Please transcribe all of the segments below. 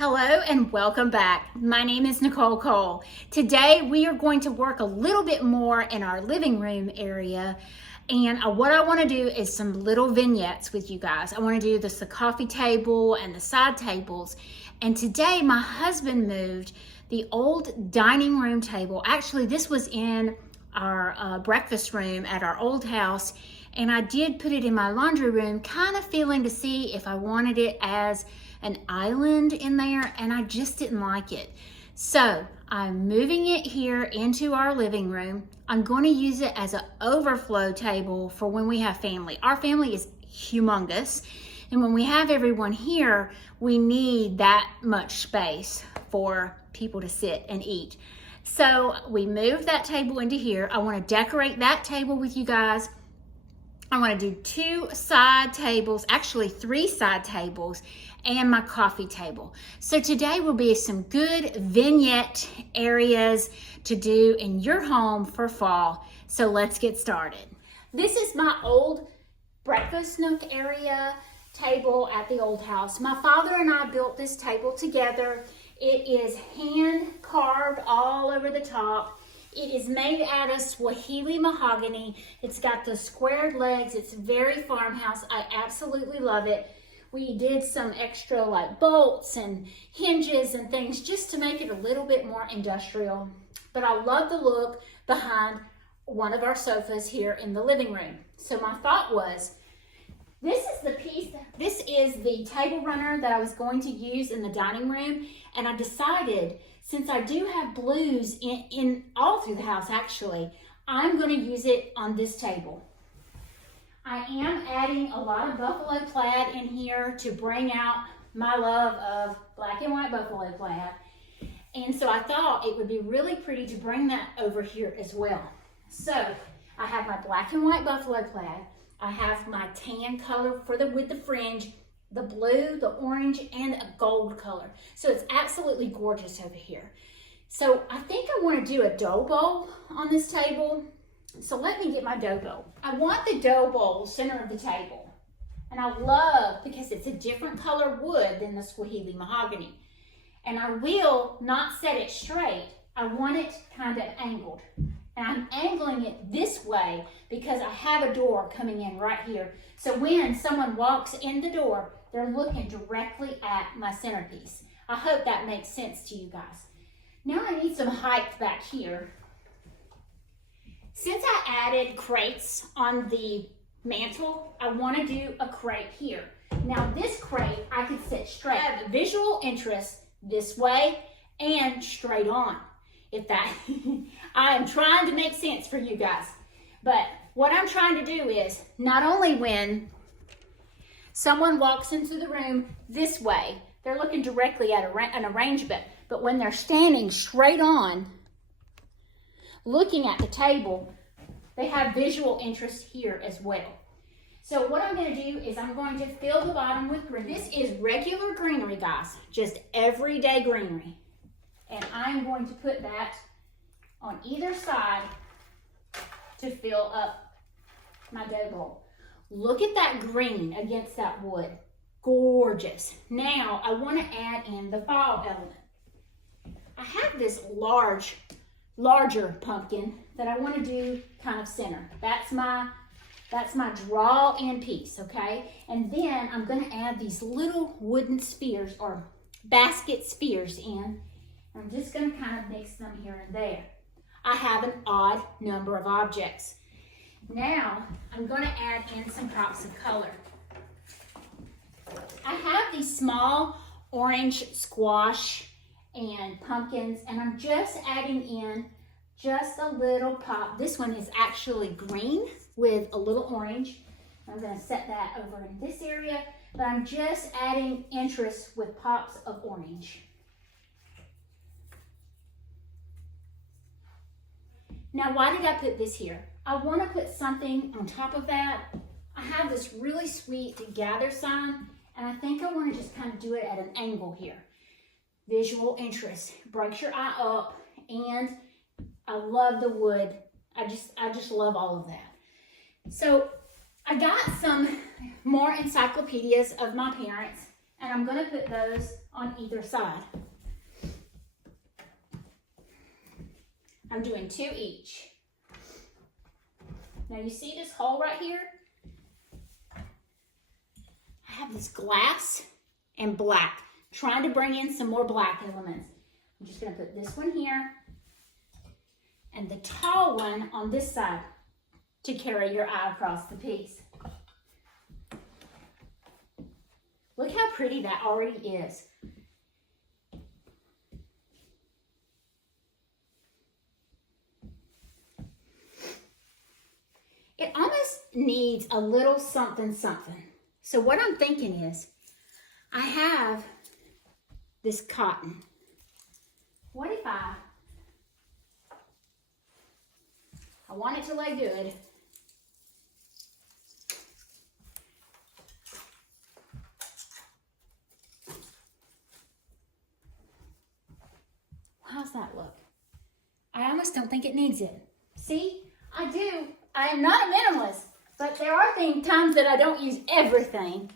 Hello and welcome back. My name is Nicole Cole. Today we are going to work a little bit more in our living room area, and what I want to do is some little vignettes with you guys. I want to do the coffee table and the side tables, and today my husband moved the old dining room table. Actually, this was in our breakfast room at our old house, and I did put it in my laundry room, kind of feeling to see if I wanted it as an island in there, and I just didn't like it. So I'm moving it here into our living room. I'm going to use it as an overflow table for when we have family. Our family is humongous, and when we have everyone here, we need that much space for people to sit and eat. So we moved that table into here. I want to decorate that table with you guys. I want to do 2 side tables, actually 3 side tables, and my coffee table. So today will be some good vignette areas to do in your home for fall. So let's get started. This is my old breakfast nook area table at the old house. My father and I built this table together. It is hand carved all over the top. It is made out of Swahili mahogany. It's got the squared legs. It's very farmhouse. I absolutely love it. We did some extra like bolts and hinges and things just to make it a little bit more industrial. But I love the look behind one of our sofas here in the living room. So my thought was, this is the table runner that I was going to use in the dining room, and I decided, since I do have blues in all through the house actually, I'm going to use it on this table. I am adding a lot of buffalo plaid in here to bring out my love of black and white buffalo plaid. And so I thought it would be really pretty to bring that over here as well. So I have my black and white buffalo plaid. I have my tan color with the fringe, the blue, the orange, and a gold color. So it's absolutely gorgeous over here. So I think I want to do a dough bowl on this table. So let me get my dough bowl. I want the dough bowl center of the table. And I love, because it's a different color wood than the Swahili mahogany. And I will not set it straight. I want it kind of angled. And I'm angling it this way because I have a door coming in right here. So when someone walks in the door, they're looking directly at my centerpiece. I hope that makes sense to you guys. Now I need some height back here. Since I added crates on the mantle, I want to do a crate here. Now this crate I could sit straight. I have visual interest this way and straight on. If that, I am trying to make sense for you guys. But what I'm trying to do is, not only when someone walks into the room this way, they're looking directly at an arrangement, but when they're standing straight on, looking at the table, they have visual interest here as well. So what I'm going to do is I'm going to fill the bottom with greenery. This is regular greenery, guys, just everyday greenery. And I'm going to put that on either side to fill up my dough bowl. Look at that green against that wood. Gorgeous. Now I want to add in the fall element. I have this larger pumpkin that I want to do kind of center. That's my draw in piece, okay? And then I'm going to add these little wooden spheres or basket spheres in. I'm just going to kind of mix them here and there. I have an odd number of objects. Now, I'm going to add in some pops of color. I have these small orange squash and pumpkins, and I'm just adding in just a little pop. This one is actually green with a little orange. I'm going to set that over in this area, but I'm just adding interest with pops of orange. Now, why did I put this here? I want to put something on top of that. I have this really sweet gather sign, and I think I want to just kind of do it at an angle here. Visual interest, breaks your eye up, and I love the wood. I just love all of that. So I got some more encyclopedias of my parents, and I'm going to put those on either side. I'm doing 2 each. Now you see this hole right here? I have this glass and black, trying to bring in some more black elements. I'm just gonna put this one here and the tall one on this side to carry your eye across the piece. Look how pretty that already is. It almost needs a little something something. So what I'm thinking is, I have this cotton. What if I want it to lay good. How's that look? I almost don't think it needs it. See, I do. I am not a minimalist, but there are times that I don't use everything.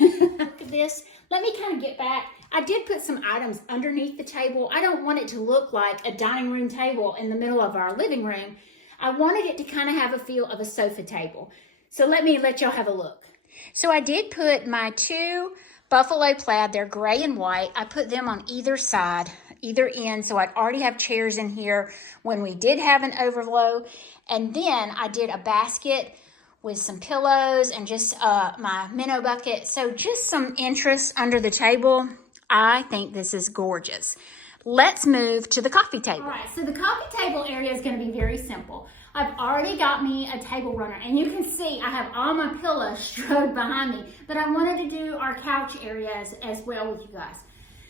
Look at this. Let me kind of get back. I did put some items underneath the table. I don't want it to look like a dining room table in the middle of our living room. I wanted it to kind of have a feel of a sofa table. So let y'all have a look. So I did put my 2 buffalo plaid. They're gray and white. I put them on either side, either end. So I'd already have chairs in here when we did have an overflow. And then I did a basket with some pillows and just my minnow bucket. So just some interest under the table. I think this is gorgeous. Let's move to the coffee table. All right, so the coffee table area is going to be very simple. I've already got me a table runner, and you can see I have all my pillows strode behind me, but I wanted to do our couch area as well with you guys.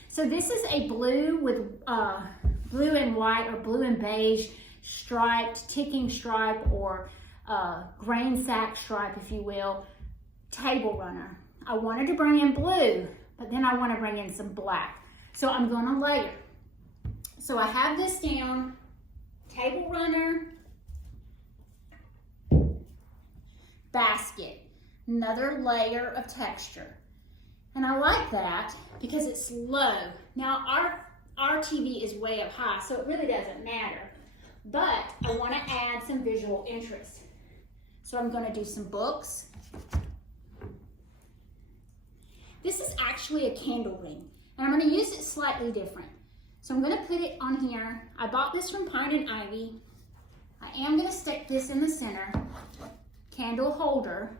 So this is a blue with blue and white or blue and beige striped, ticking stripe or grain sack stripe, if you will, table runner. I wanted to bring in blue, but then I want to bring in some black. So I'm going to layer. So I have this down, table runner, basket, another layer of texture. And I like that because it's low. Now our TV is way up high, so it really doesn't matter. But I want to add some visual interest. So I'm going to do some books. This is actually a candle ring, and I'm going to use it slightly different. So I'm going to put it on here. I bought this from Pine and Ivy. I am going to stick this in the center, candle holder,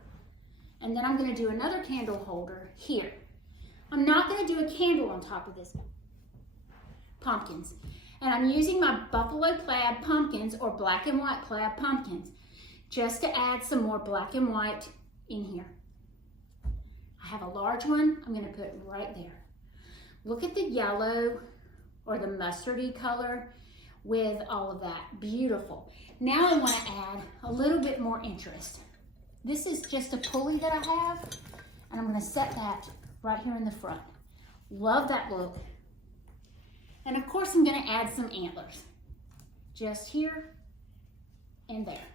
and then I'm going to do another candle holder here. I'm not going to do a candle on top of this. Pumpkins. And I'm using my buffalo plaid pumpkins or black and white plaid pumpkins just to add some more black and white in here. I have a large one I'm going to put right there. Look at the yellow or the mustardy color with all of that. Beautiful. Now I want to add a little bit more interest. This is just a pulley that I have, and I'm going to set that right here in the front. Love that look. And of course I'm going to add some antlers. Just here and there.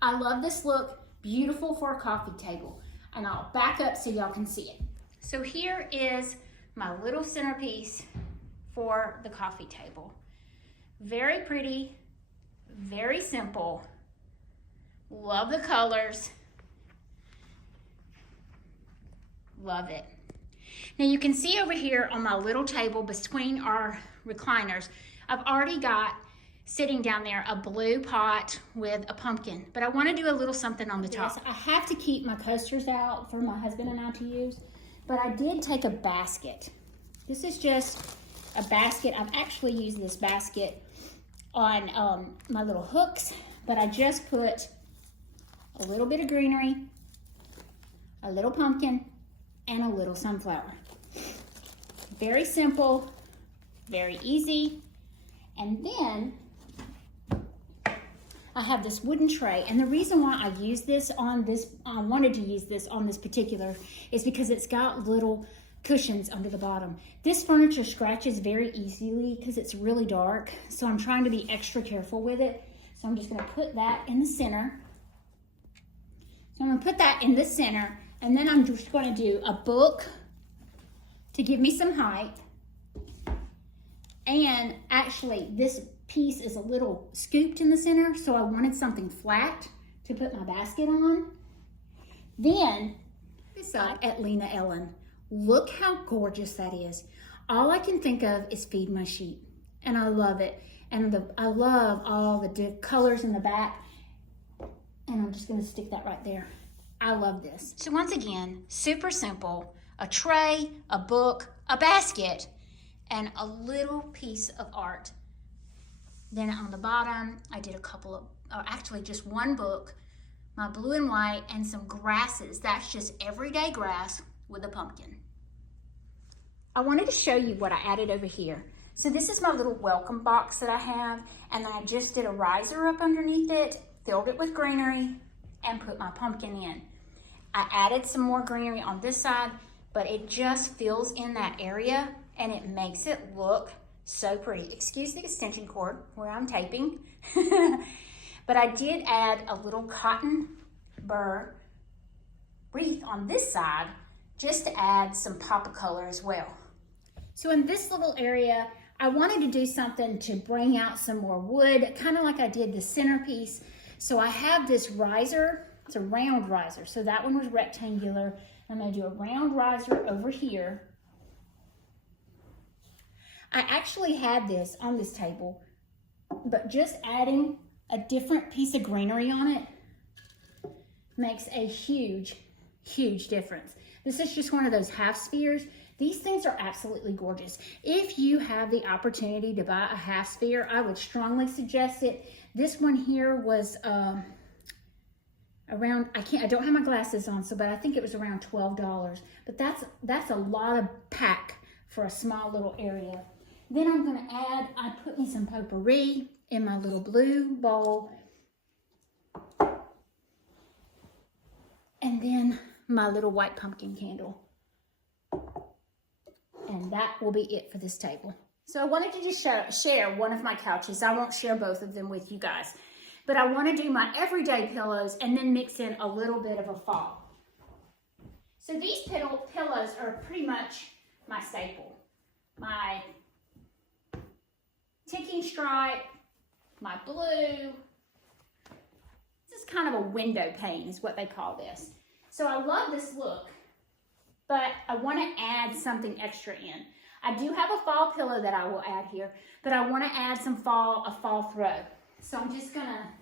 I love this look. Beautiful for a coffee table. And I'll back up so y'all can see it. So here is my little centerpiece for the coffee table. Very pretty, very simple. Love the colors. Love it. Now you can see over here on my little table between our recliners, I've already got sitting down there a blue pot with a pumpkin, but I want to do a little something on the top. Yes, I have to keep my coasters out for my husband and I to use, but I did take a basket. This is just a basket. I've actually used this basket on my little hooks, but I just put a little bit of greenery, a little pumpkin, and a little sunflower. Very simple, very easy. And then I have this wooden tray, and the reason why I use this on this, I wanted to use this on this particular, is because it's got little cushions under the bottom. This furniture scratches very easily because it's really dark, so I'm trying to be extra careful with it. So I'm just going to put that in the center. So I'm going to put that in the center, and then I'm just going to do a book to give me some height. And actually this piece is a little scooped in the center, so I wanted something flat to put my basket on. Then this side at Lena Ellen. Look how gorgeous that is. All I can think of is feed my sheep, and I love it. And I love all the colors in the back, and I'm just gonna stick that right there. I love this. So once again, super simple, a tray, a book, a basket, and a little piece of art. Then on the bottom, I did a couple of, or actually just one book, my blue and white, and some grasses. That's just everyday grass with a pumpkin. I wanted to show you what I added over here. So this is my little welcome box that I have, and I just did a riser up underneath it, filled it with greenery, and put my pumpkin in. I added some more greenery on this side, but it just fills in that area and it makes it look so pretty. Excuse the extension cord where I'm taping. But I did add a little cotton burr wreath on this side just to add some pop of color as well. So in this little area, I wanted to do something to bring out some more wood, kind of like I did the centerpiece. So I have this riser, it's a round riser. So that one was rectangular. I'm gonna do a round riser over here. I actually had this on this table, but just adding a different piece of greenery on it makes a huge, huge difference. This is just one of those half spheres. These things are absolutely gorgeous. If you have the opportunity to buy a half sphere, I would strongly suggest it. This one here was around, I don't have my glasses on, but I think it was around $12. But that's a lot of pack for a small little area. Then I'm gonna add, I put me some potpourri in my little blue bowl. And then my little white pumpkin candle. And that will be it for this table. So I wanted to just share one of my couches. I won't share both of them with you guys. But I want to do my everyday pillows and then mix in a little bit of a fall. So these pillows are pretty much my staple. My ticking stripe, my blue. This is kind of a window pane is what they call this. So I love this look, but I want to add something extra in. I do have a fall pillow that I will add here, but I want to add some a fall throw. So I'm just gonna,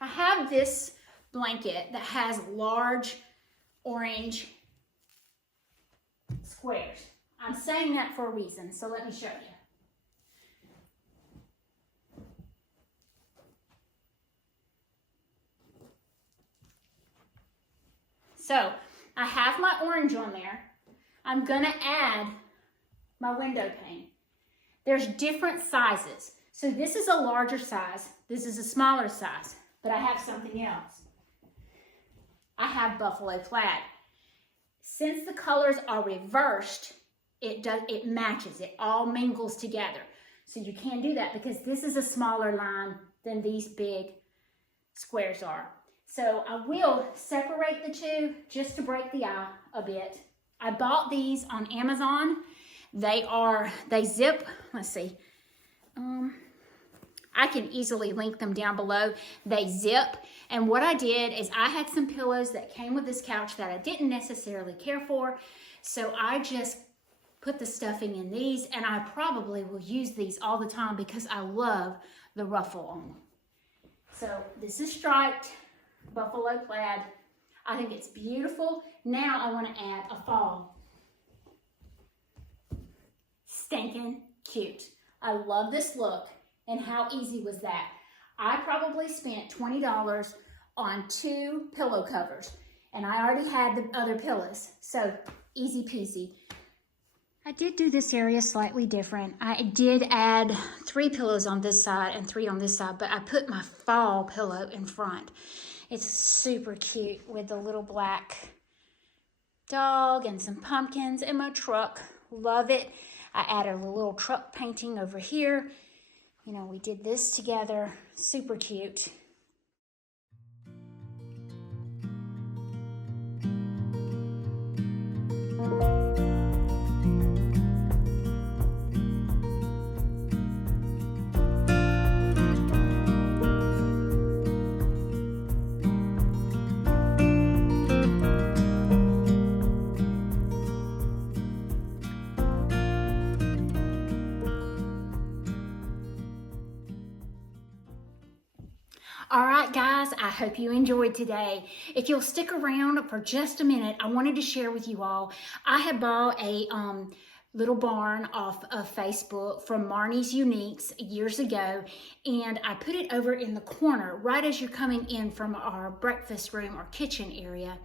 I have this blanket that has large orange squares. I'm saying that for a reason, so let me show you. So I have my orange on there. I'm gonna add my window pane. There's different sizes. So this is a larger size, this is a smaller size, but I have something else. I have buffalo plaid. Since the colors are reversed, it matches, it all mingles together. So you can do that because this is a smaller line than these big squares are. So I will separate the two just to break the eye a bit. I bought these on Amazon. They zip, let's see. I can easily link them down below. They zip, and what I did is I had some pillows that came with this couch that I didn't necessarily care for, so I just put the stuffing in these, and I probably will use these all the time because I love the ruffle on them. So this is striped buffalo plaid. I think it's beautiful. Now I want to add a fall. Stinking cute. I love this look. And how easy was that? I probably spent $20 on 2 pillow covers, and I already had the other pillows, so easy peasy. I did do this area slightly different. I did add 3 pillows on this side and 3 on this side, but I put my fall pillow in front. It's super cute with the little black dog and some pumpkins and my truck. Love it. I added a little truck painting over here. You know, we did this together, super cute. All right, guys, I hope you enjoyed today. If you'll stick around for just a minute, I wanted to share with you all, I had bought a little barn off of Facebook from Marnie's Uniques years ago, and I put it over in the corner right as you're coming in from our breakfast room or kitchen area.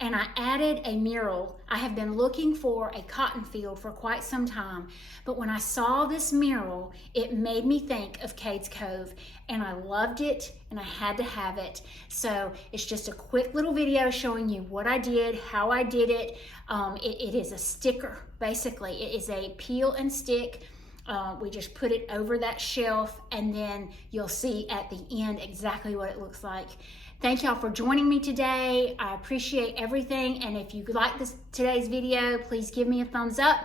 And I added a mural. I have been looking for a cotton field for quite some time, but when I saw this mural, it made me think of Cades Cove, and I loved it and I had to have it. So it's just a quick little video showing you what I did, how I did it. It is a sticker, basically. It is a peel and stick. We just put it over that shelf, and then you'll see at the end exactly what it looks like. Thank y'all for joining me today. I appreciate everything, and if you like today's video, please give me a thumbs up,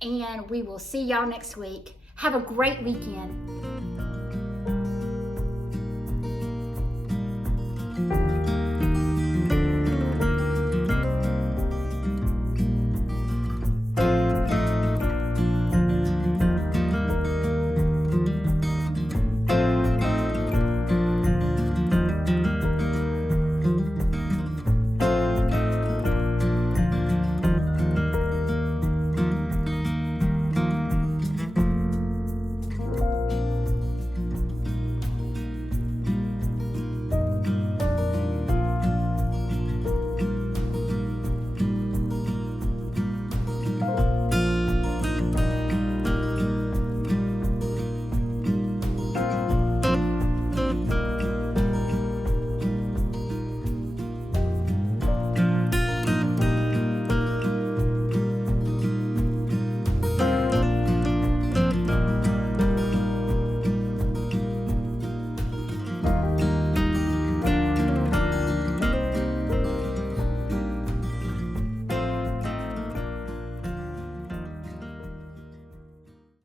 and we will see y'all next week. Have a great weekend.